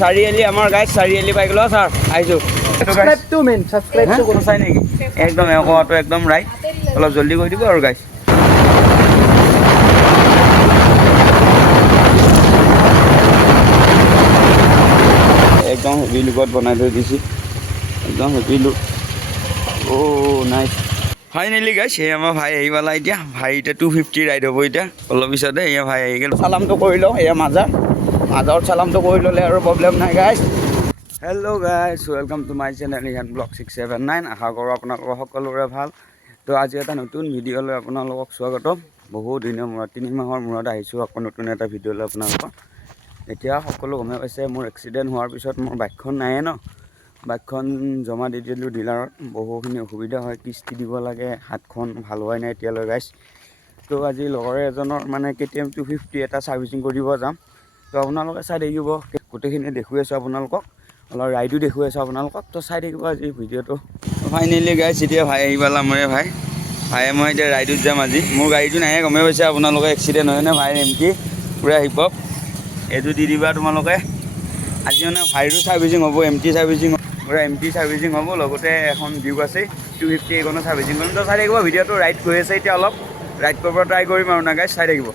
চাৰিআলি আমাৰ গাইজ চাৰিআলি পাই গ'লো ছাৰ আহিছোঁ চাই নেকি একদম এশটো একদম ৰাইট অলপ জল্দি কৰি দিব আৰু গাইজ একদম হেভি লুকত বনাই থৈ দিছোঁ একদম হেভি লুক নাইচ ফাইনেলি গাইছ এই আমাৰ ভাই আহি পালা এতিয়া ভাই এতিয়া 250 ৰাইড হ'ব এতিয়া অলপ পিছতে এয়া ভাই আহি গ'ল চালামটো কৰি লওঁ এয়া মাজাৰত চালামটো কৰি ল'লে আৰু প্ৰব্লেম নাই guys hello' guys welcome to my channel ইহান ব্লগ 679 আশা কৰোঁ আপোনালোকৰ সকলোৰে ভাল তো আজি এটা নতুন ভিডিঅ' লৈ আপোনালোকক স্বাগতম বহুত দিনৰ মূৰত 3 মাহৰ মূৰত আহিছোঁ আকৌ নতুন এটা ভিডিঅ' লৈ আপোনালোকক এতিয়া সকলো গমে পাইছে মোৰ এক্সিডেণ্ট হোৱাৰ পিছত মোৰ বাইকখন নায়ে ন বাইকখন জমা দি দিলোঁ ডিলাৰত বহুখিনি অসুবিধা হয় কিস্তি দিব লাগে হাতখন ভাল হোৱাই নাই এতিয়ালৈ গাইছ তো আজি লগৰে এজনৰ মানে KTM 250 এটা ছাৰ্ভিচিং কৰিব যাম তো আপোনালোকে চাই থাকিব গোটেইখিনি দেখুৱাই আছোঁ আপোনালোকক অলপ ৰাইডো দেখুৱাই আছোঁ আপোনালোকক তো চাই থাকিব আজি ভিডিঅ'টো ফাইনেলি গাইছ এতিয়া ভাই আহি পালা মোৰে ভাইয়ে মই এতিয়া ৰাইডত যাম আজি মোৰ গাড়ীটো নাহে গমে পাইছে আপোনালোকে এক্সিডেণ্ট হয়নে ভাই এমটি পূৰা হিপ হপ এইটো দি দিবা তোমালোকে আজি মানে ভাইৰো ছাৰ্ভিচিং হ'ব এমটি ছাৰ্ভিচিং পূৰা এমটি ছাৰ্ভিচিং হ'ব লগতে এখন ডিউক আছে 250 এইখনো ছাৰ্ভিচিং কৰিম তো চাই থাকিব ভিডিঅ'টো ৰাইড গৈ আছে এতিয়া অলপ ৰাইড কৰিব ট্ৰাই কৰিম আৰু না গাইছ চাই থাকিব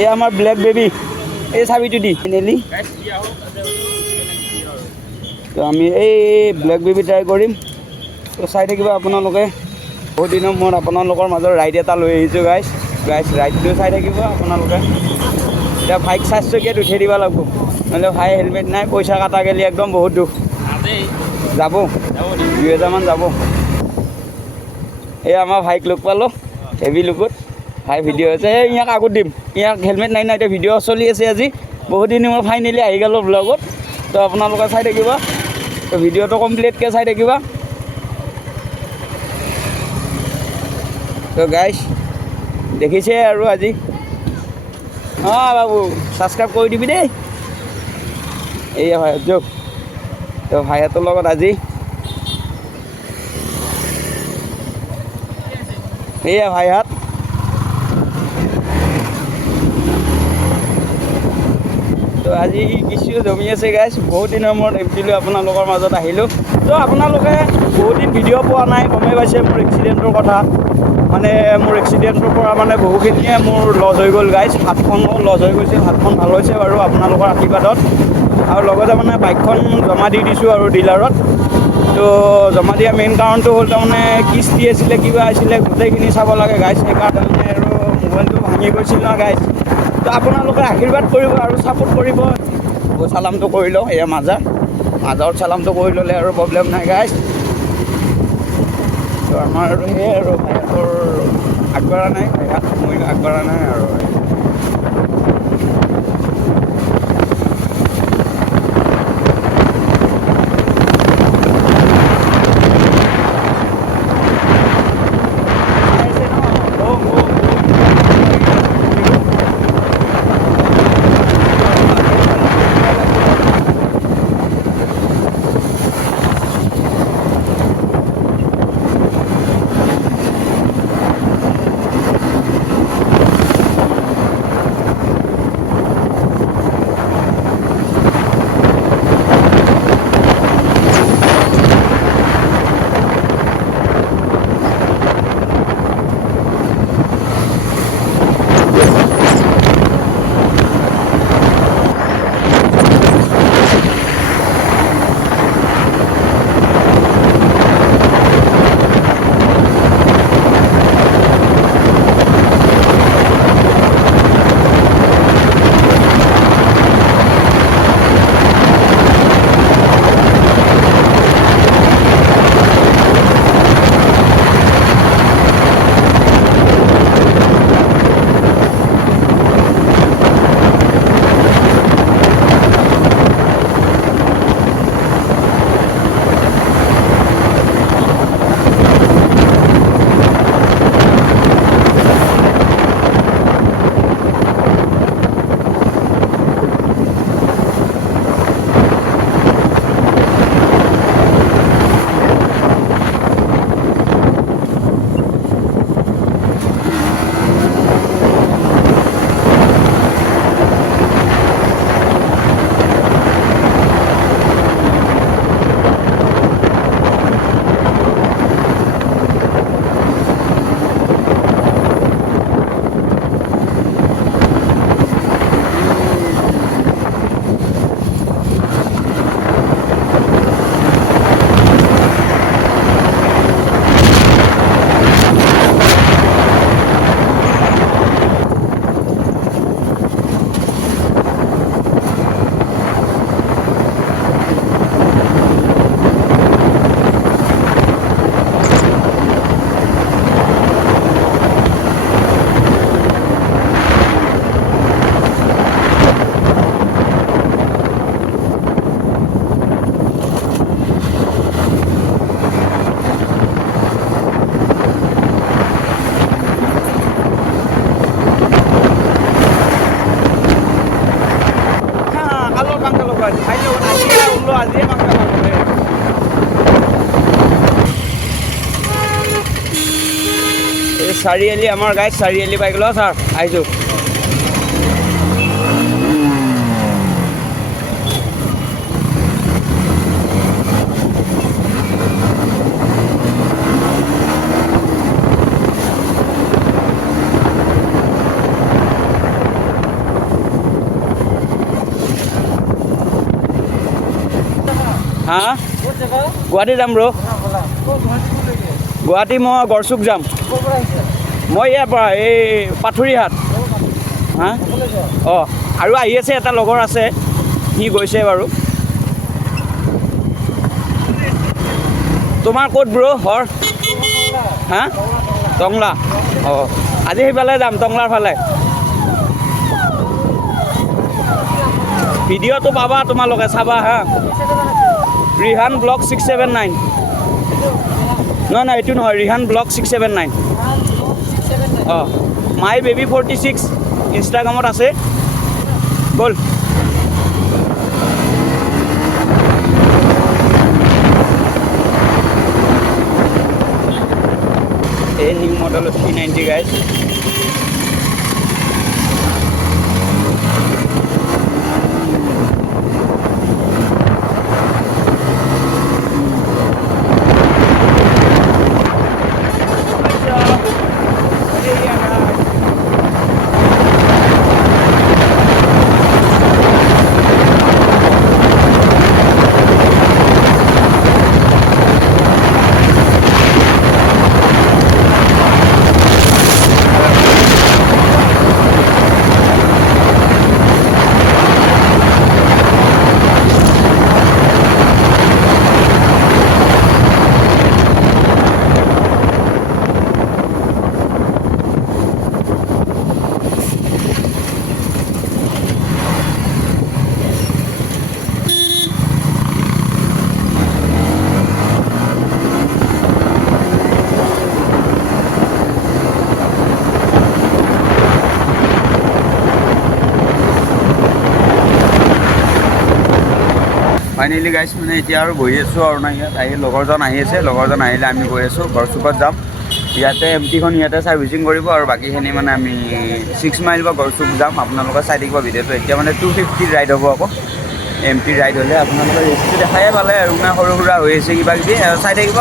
এই আমাৰ ব্লেক বেবী এই চাবিটো দি ফাইনেলি তো আমি এই ব্লেক বেবী ট্ৰাই কৰিম তো চাই থাকিব আপোনালোকে বহুত দিনৰ মূৰত আপোনালোকৰ মাজত ৰাইড এটা লৈ আহিছোঁ গাইছ ৰাইডটো চাই থাকিব আপোনালোকে এতিয়া ভাইক 4চকীয়াত উঠাই দিব লাগিব নহ'লে ভাই হেলমেট নাই পইচা কাটা গেলি একদম বহুত দুখ যাব 2000মান যাব এই আমাৰ ভাইক লগ পালোঁ হেভি লুকত ভাই ভিডিঅ' আছে এই ইয়াক আগত দিম ইয়াক হেলমেট নাই এতিয়া ভিডিঅ' চলি আছে আজি বহুত দিন মই ফাইনেলি আহি গ'লোঁ ব্লগত তো আপোনালোকে চাই থাকিব তো ভিডিঅ'টো কমপ্লিটকৈ চাই থাকিবা তো গাইছ দেখিছে আৰু আজি অঁ বাবু ছাবস্ক্ৰাইব কৰি দিবি দেই এইয়া ভাই যক তো ভাইহঁতৰ লগত আজি এইয়া ভাইহঁত তো আজি কিছু জমি আছে গাইছ বহুত দিনৰ মূৰত এমটিলৈ আপোনালোকৰ মাজত আহিলোঁ তো আপোনালোকে বহুত দিন ভিডিঅ' পোৱা নাই গমেই পাইছে মোৰ এক্সিডেণ্টৰ কথা মানে মোৰ এক্সিডেণ্টৰ পৰা মানে বহুখিনিয়ে মোৰ লছ হৈ গ'ল গাইছ হাতখনো লছ হৈ গৈছে হাতখন ভাল হৈছে বাৰু আপোনালোকৰ আশীৰ্বাদত আৰু লগতে মানে বাইকখন জমা দি দিছোঁ আৰু ডিলাৰত তো জমা দিয়া মেইন কাৰণটো হ'ল তাৰমানে কিস্তি আছিলে কিবা আছিলে গোটেইখিনি চাব লাগে গাইছ সেইকাৰণে আৰু মোবাইলটো ভাঙি গৈছিল ন গাইছ তো আপোনালোকে আশীৰ্বাদ কৰিব আৰু ছাপোৰ্ট কৰিব চালামটো কৰি লওঁ এয়া মাজাৰত চালামটো কৰি ল'লে আৰু প্ৰব্লেম নাই গাইছ তো আমাৰ আৰু সেয়াই আৰু ভাইহঁতৰ আগবঢ়া নাই মই আগবঢ়া নাই আৰু চাৰিআলি আমাৰ গাইজ চাৰিআলি পাই গ'লো ছাৰ আহিছোঁ হা গুৱাহাটী যাম ব্ৰ গুৱাহাটী মই গড়চুক যাম মই ইয়াৰ পৰা এই পাথুৰিহাট হা অঁ আৰু আহি আছে এটা লগৰ আছে সি গৈছে বাৰু তোমাৰ ক'ত ব্ৰ ঘৰ হা টংলা অঁ আজি সেইফালে যাম টংলাৰ ফালে ভিডিঅ'টো পাবা তোমালোকে চাবা হা ৰিহান ব্লগ 679 নহয় এইটো নহয় ৰিহান ব্লগ 679 অঁ মাই বেবী 46 ইনষ্টাগ্ৰামত আছে ব'ল এই নিউ মডেলৰ 390 গাইজ ফাইনেলি গাইছ মানে এতিয়া আৰু বহি আছোঁ আৰু না ইয়াত আহি লগৰজন আহি আছে লগৰজন আহিলে আমি গৈ আছোঁ গড়চুকত যাম ইয়াতে এমটিখন ইয়াতে ছাৰ্ভিচিং কৰিব আৰু বাকীখিনি মানে আমি 6 মাইল বা গড়চুক যাম আপোনালোকে চাই থাকিব ভিডিঅ'টো এতিয়া মানে 250 ৰাইড হ'ব আকৌ এমটি ৰাইড হ'লে আপোনালোকে ৰেষ্টটো দেখায়ে পালে আৰু না সৰু সুৰা হৈ আছে কিবা কিবি চাই থাকিব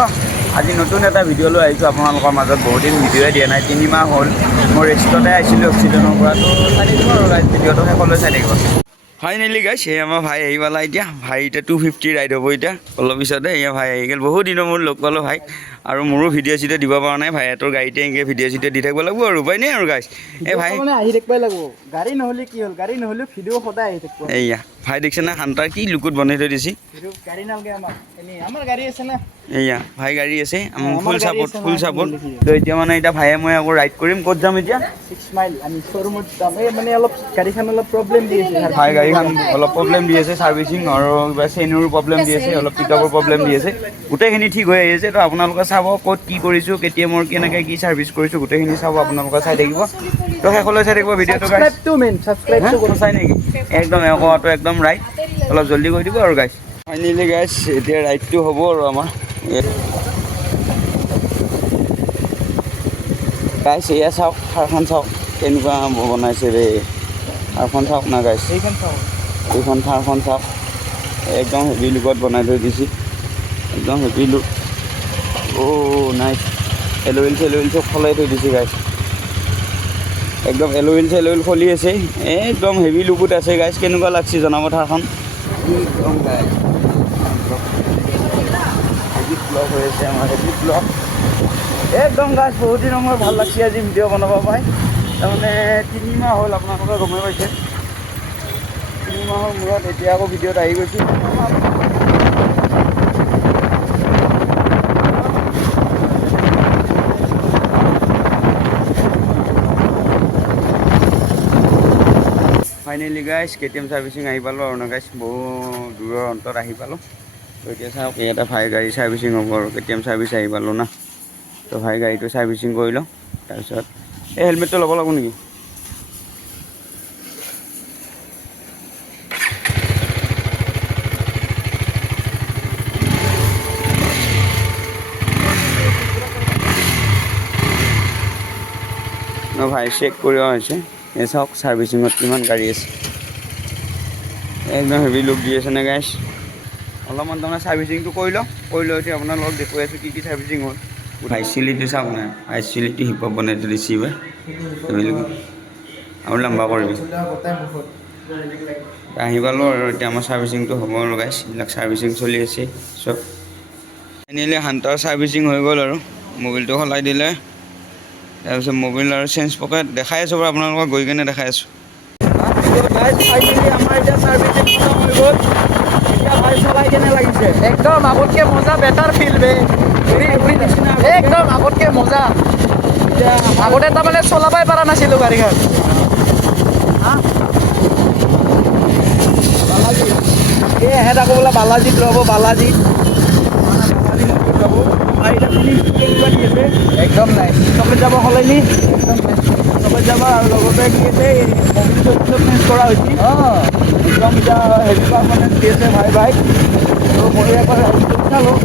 আজি নতুন এটা ভিডিঅ' লৈ আহিছোঁ আপোনালোকৰ মাজত বহুত দিন ভিডিঅ'য়ে দিয়া নাই 3 মাহ হ'ল মই ৰেষ্টতে আহিছিলোঁ অক্সিজেনৰ পৰা তো চাই থাকিব আৰু ভিডিঅ'টো শেষলৈ চাই থাকিব ফাইনেলি গাইছ এই আমাৰ ভাই আহি পালা এতিয়া ভাই এতিয়া 250 ৰাইড হ'ব এতিয়া অলপ পিছতে এয়া ভাই আহি গ'ল বহুত দিনৰ মোৰ লগ পালোঁ ভাই আৰু মোৰো ভিডিঅ' চিডিঅ' দিব পৰা নাই ভাইহঁতৰ গাড়ীতে এনেকৈ ভিডিঅ' চিডিঅ' দি থাকিব লাগিব আৰু উপায় নাই আৰু গাইছ এই ভাই মানে আহি থাকিবই লাগিব গাড়ী নহ'লে কি হ'ল গাড়ী নহ'লে ভিডিঅ' সদায় আহি থাকিব এয়া ভাই দেখিছে না হান্তাৰ কি লুকুত বনাই থৈ দিছে গাড়ী নালাগে আমাৰ গাড়ী আছে না এয়া ভাই গাড়ী আছে আমাৰ ফুল চাপৰ্ট তো এতিয়া মানে এতিয়া ভাইয়ে মই আকৌ ৰাইড কৰিম ক'ত যাম এতিয়া 6 মাইল আমি শ্ব'ৰুমত যাম এই মানে অলপ গাড়ীখন অলপ প্ৰব্লেম দি আছে ভাই গাড়ীখন অলপ প্ৰব্লেম দি আছে ছাৰ্ভিচিং আৰু কিবা চেইনৰো প্ৰব্লেম দি আছে অলপ পিকআপৰ প্ৰব্লেম দি আছে গোটেইখিনি ঠিক হৈ আহিছে তো আপোনালোকে চাব ক'ত কি কৰিছোঁ কেতিয়া মোৰ কেনেকৈ কি ছাৰ্ভিচ কৰিছোঁ গোটেইখিনি চাব আপোনালোকে চাই থাকিব তো শেষলৈ চাই থাকিব ভিডিঅ'টো ছাবস্ক্ৰাইব চাই নেকি একদম এশটো একদম ৰাইট অলপ জল্দি কৰি দিব আৰু গাইছ ফাইনেলি গাইছ এতিয়া ৰাইডটো হ'ব আৰু আমাৰ গাইছ এয়া চাওক থাৰখন চাওক কেনেকুৱা বনাইছে ৰে থাৰখন চাওক না গাইছ এইখন থাৰখন চাওক একদম হেভি লুকত বনাই থৈ দিছে একদম হেভি লুক অ' নাইচ এল'ইল চেল'ইল চব সলাই থৈ দিছে গাইছ একদম এল'ইল চেল'ইল খুলি আছে একদম হেভি লুকত আছে গাইছ কেনেকুৱা লাগছে জনাব থাৰখন একদম গাইছ হেভি ব্লগ হৈ আছে আমাৰ হেভি ব্লগ একদম গাইছ বহুত দিনৰ মোৰ ভাল লাগছে আজি ভিডিঅ' বনাব পাই তাৰমানে 3 মাহ হ'ল আপোনালোকে গমেই পাইছে 3 মাহৰ মূৰত এতিয়া আকৌ ভিডিঅ'ত আহি গৈছোঁ ফাইনেলি গাইছ KTM ছাৰ্ভিচিং আহি পালোঁ আৰু না গাইছ বহু দূৰৰ অন্তত আহি পালোঁ তো এতিয়া চাওক ইয়াতে ভাই গাড়ী ছাৰ্ভিচিং হ'ব আৰু KTM ছাৰ্ভিচ আহি পালোঁ না তো ভাই গাড়ীটো ছাৰ্ভিচিং কৰি লওঁ তাৰপিছত এই হেলমেটটো ল'ব লাগিব নেকি আমাৰ ভাই চেক কৰিব হৈছে এই চাওক ছাৰ্ভিচিঙত কিমান গাড়ী আছে একদম হেভি লুক দি আছে নে গাইছ অলপমান তাৰমানে ছাৰ্ভিচিংটো কৰি লওঁ এতিয়া আপোনালোকক দেখুৱাই আছোঁ কি ছাৰ্ভিচিং হ'ল ভাই চিলিটো চাওক না ভাই চিলিটো হিপ হপ বনাই থৈ দিছে এইবাৰ আৰু লম্বা কৰিবি আহি পালোঁ আৰু এতিয়া আমাৰ ছাৰ্ভিচিংটো হ'ব আৰু গাইছ এইবিলাক ছাৰ্ভিচিং চলি আছে চব ফাইনেলি হান্তাৰ ছাৰ্ভিচিং হৈ গ'ল আৰু মোবিলটো সলাই দিলে তাৰপিছত মোবিল আৰু চেঞ্জ পকেট দেখাই আছোঁ বাৰু আপোনালোকক গৈ কিনে দেখাই আছোঁ একদম আগতকে মজা বেটাৰ ফিল বে একদম আগতকে মজা আগতে তাৰমানে চলাবই পৰা নাছিলোঁ গাড়ীখন এই এহেঁত আকৌ বোলে বালাজীত ৰ'ব বালাজীত একদম নাই চবেত যাব সলনি একদম নাই চবেত যাব আৰু লগতে কি আছে মবিলটো চেঞ্জ কৰা হৈছে একদম এতিয়া হেভি পাৰফৰ্মেঞ্চ দি আছে ভাই আৰু মই এবাৰ চালোঁ